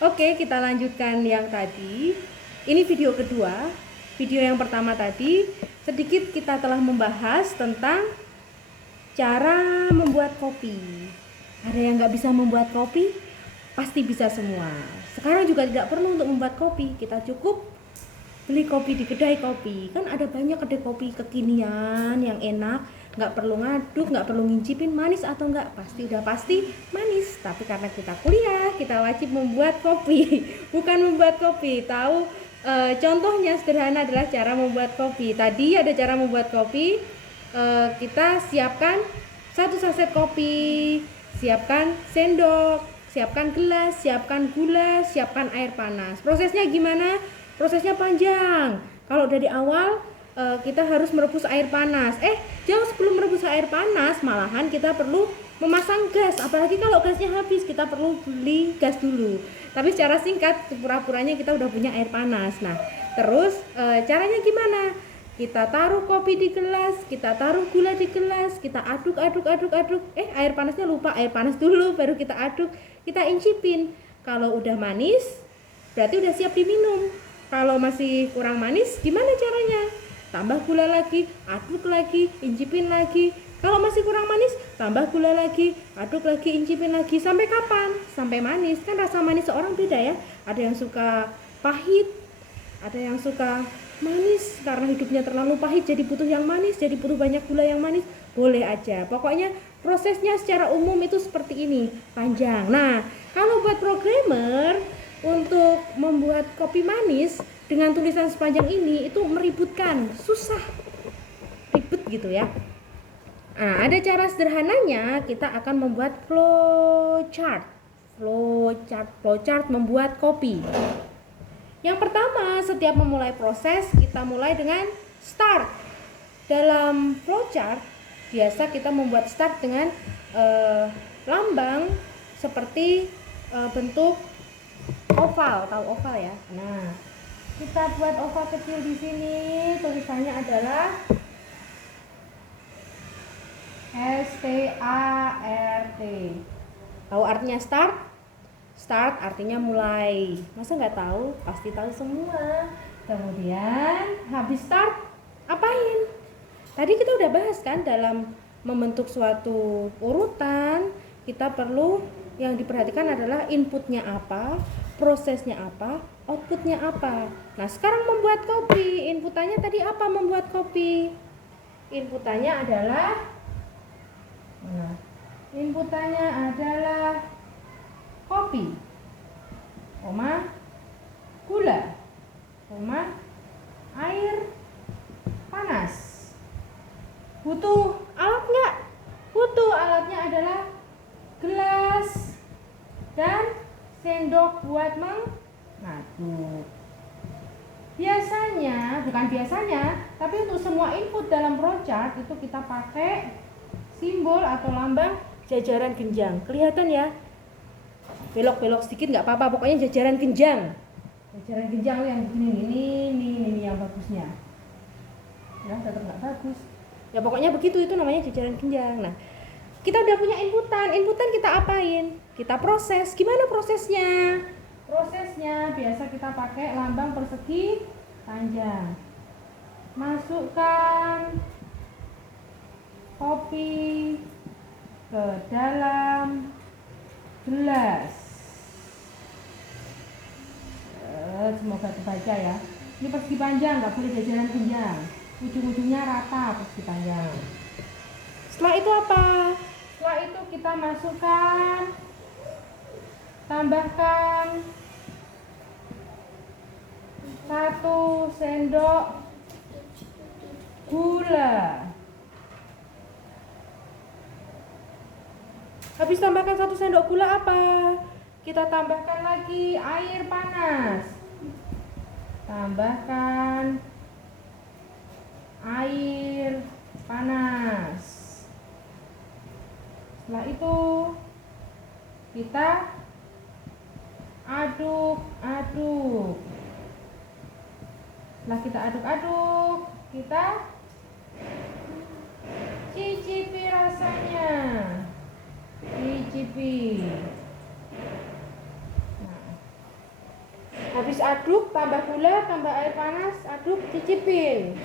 Oke, kita lanjutkan yang tadi. Ini video kedua. Video yang pertama tadi sedikit kita telah membahas tentang cara membuat kopi. Ada yang nggak bisa membuat kopi? Pasti bisa semua. Sekarang juga tidak perlu untuk membuat kopi. Kita cukup beli kopi di kedai kopi. Kan ada banyak kedai kopi kekinian yang enak. Nggak perlu ngaduk, nggak perlu ngincipin manis atau nggak. Udah pasti manis. Tapi karena kita kuliah, kita wajib membuat kopi. Bukan membuat kopi. Tahu contohnya sederhana adalah cara membuat kopi. Tadi ada cara membuat kopi. Kita siapkan 1 saset kopi, siapkan sendok, siapkan gelas, siapkan gula, siapkan air panas. Prosesnya gimana? Prosesnya panjang. Kalau dari awal kita harus merebus air panas. Jangan sebelum merebus air panas, malahan kita perlu memasang gas. Apalagi kalau gasnya habis, kita perlu beli gas dulu. Tapi secara singkat, pura-puranya kita udah punya air panas. Nah, terus caranya gimana? Kita taruh kopi di gelas, kita taruh gula di gelas, kita aduk. Air panasnya lupa, air panas dulu baru kita aduk, kita incipin. Kalau udah manis, berarti udah siap diminum. Kalau masih kurang manis, gimana caranya? Tambah gula lagi, aduk lagi, incipin lagi. Kalau masih kurang manis, tambah gula lagi, aduk lagi, incipin lagi. Sampai kapan? Sampai manis. Kan rasa manis seorang beda ya. Ada yang suka pahit, ada yang suka manis karena hidupnya terlalu pahit jadi butuh yang manis, jadi butuh banyak gula yang manis. Boleh aja. Pokoknya prosesnya secara umum itu seperti ini, panjang. Nah, kalau buat programmer untuk membuat kopi manis dengan tulisan sepanjang ini itu meributkan, susah, ribet gitu ya. Nah, ada cara sederhananya, kita akan membuat flowchart. Flowchart membuat kopi. Yang pertama, setiap memulai proses, kita mulai dengan start. Dalam flowchart, biasa kita membuat start dengan lambang seperti bentuk oval, tahu oval ya? Nah, kita buat oval kecil di sini, tulisannya adalah START. Tahu artinya start? Start artinya mulai. Masa nggak tahu? Pasti tahu semua. Kemudian habis start, apain? Tadi kita udah bahas kan, dalam membentuk suatu urutan, kita perlu yang diperhatikan adalah inputnya apa, prosesnya apa, outputnya apa. Nah, sekarang membuat kopi, inputannya tadi apa membuat kopi? Inputannya adalah kopi, gula, air panas. Butuh alat nggak? Butuh. Alatnya adalah gelas dan sendok buat mengaduk. Bukan biasanya, tapi untuk semua input dalam flowchart itu kita pakai simbol atau lambang jajaran genjang. Kelihatan ya? Belok-belok sedikit nggak apa-apa, pokoknya jajaran genjang. Jajaran genjang yang ini yang bagusnya. Ya, tetap nggak bagus. Ya pokoknya begitu, itu namanya jajaran genjang. Nah, kita udah punya inputan kita apain? Kita proses. Gimana prosesnya? Prosesnya biasa kita pakai lambang persegi panjang. Masukkan kopi ke dalam gelas. Semoga terbaca ya. Ini persegi panjang, nggak boleh jajaran genjang. Ujung-ujungnya rata persegi panjang. Setelah itu apa? Setelah itu kita masukkan, tambahkan 1 sendok gula. Habis tambahkan 1 sendok gula apa? Kita tambahkan lagi air panas. Tambahkan air panas. Setelah itu kita aduk-aduk. Setelah kita aduk-aduk, kita cicipi rasanya. Cicipi. Nah, Habis aduk, tambah gula, tambah air panas, aduk, cicipin.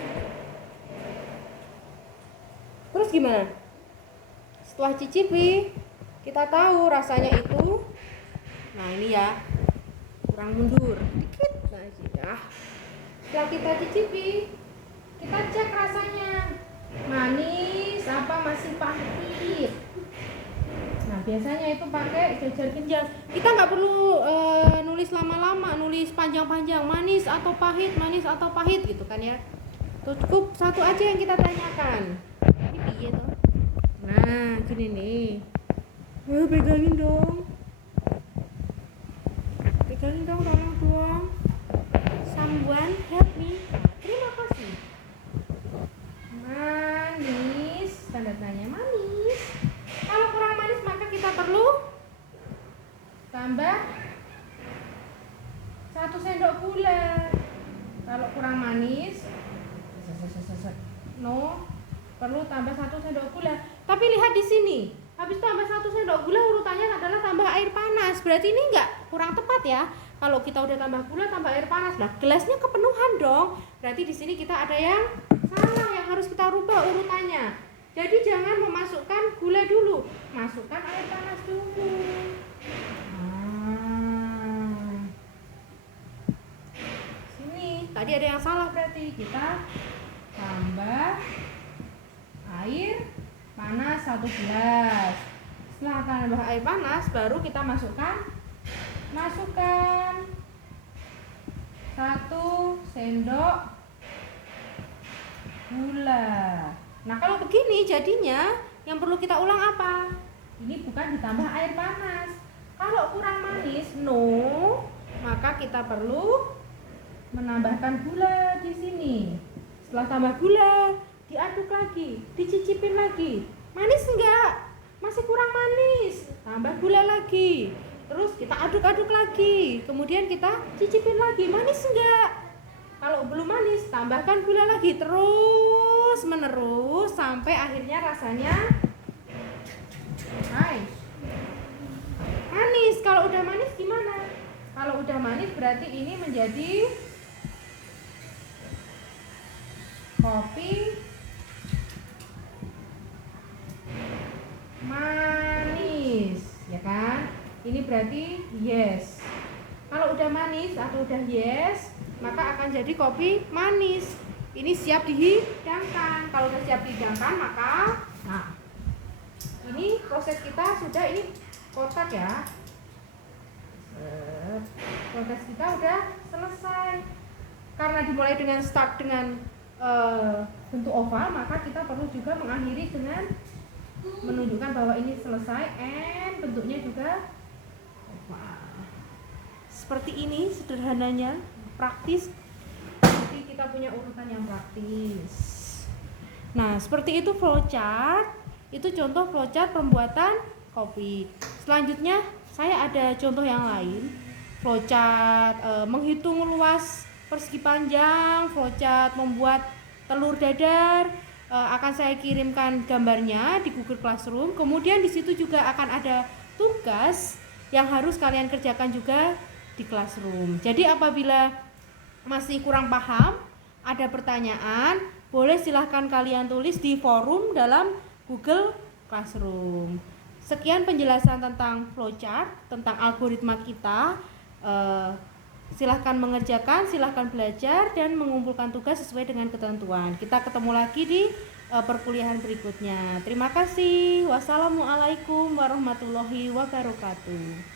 Terus gimana? Setelah cicipi, kita tahu rasanya itu. Nah ini ya, kurang mundur dikit. Nah, setelah kita cicipi, kita cek rasanya manis apa masih pahit. Nah biasanya itu pakai jajar ginjal. Kita nggak perlu nulis lama-lama, nulis panjang-panjang manis atau pahit gitu kan ya. Cukup satu aja yang kita tanyakan. Ini piye toh? Nah gini nih. Pegangin dong. Pegangin dong, tolong dong. Someone help me. Terima kasih. Manis, tanda tanya manis. Kalau kurang manis maka kita perlu tambah 1 sendok gula. Kalau kurang manis, perlu tambah 1 sendok gula. Tapi lihat di sini, habis tambah 1 sendok gula urutannya adalah tambah air panas. Berarti ini enggak kurang tepat ya. Kalau kita udah tambah gula, tambah air panas, nah gelasnya kepenuhan dong. Berarti di sini kita ada yang salah, yang harus kita rubah urutannya. Jadi jangan memasukkan gula dulu, masukkan air panas dulu. Sini, tadi ada yang salah berarti kita tambah air panas 1 gelas. Setelah tambah air panas, baru kita masukkan 1 sendok gula. Nah kalau begini jadinya yang perlu kita ulang apa? Ini bukan ditambah air panas. Kalau kurang manis, maka kita perlu menambahkan gula di sini. Setelah tambah gula, diaduk lagi, dicicipin lagi. Manis enggak? Masih kurang manis. Tambah gula lagi. Terus kita aduk-aduk lagi. Kemudian kita cicipin lagi. Manis enggak? Kalau belum manis, tambahkan gula lagi. Terus menerus sampai akhirnya rasanya manis. Kalau udah manis gimana? Kalau udah manis berarti ini menjadi kopi manis, ya kan? Ini berarti yes. Kalau udah manis atau udah yes, maka akan jadi kopi manis. Ini siap dihidangkan. Kalau udah siap dihidangkan, maka ini proses kita sudah, ini kotak ya. Proses kita udah selesai. Karena dimulai dengan start dengan bentuk oval, maka kita perlu juga mengakhiri dengan menunjukkan bahwa ini selesai and bentuknya juga seperti ini, sederhananya, praktis. Jadi kita punya urutan yang praktis. Nah, seperti itu flowchart. Itu contoh flowchart pembuatan kopi. Selanjutnya saya ada contoh yang lain. Flowchart menghitung luas persegi panjang, flowchart membuat telur dadar. Akan saya kirimkan gambarnya di Google Classroom. Kemudian di situ juga akan ada tugas yang harus kalian kerjakan juga di Classroom. Jadi apabila masih kurang paham, ada pertanyaan, boleh silahkan kalian tulis di forum dalam Google Classroom. Sekian penjelasan tentang flowchart, tentang algoritma kita. Silahkan mengerjakan, silahkan belajar dan mengumpulkan tugas sesuai dengan ketentuan. Kita ketemu lagi di perkuliahan berikutnya. Terima kasih. Wassalamualaikum warahmatullahi wabarakatuh.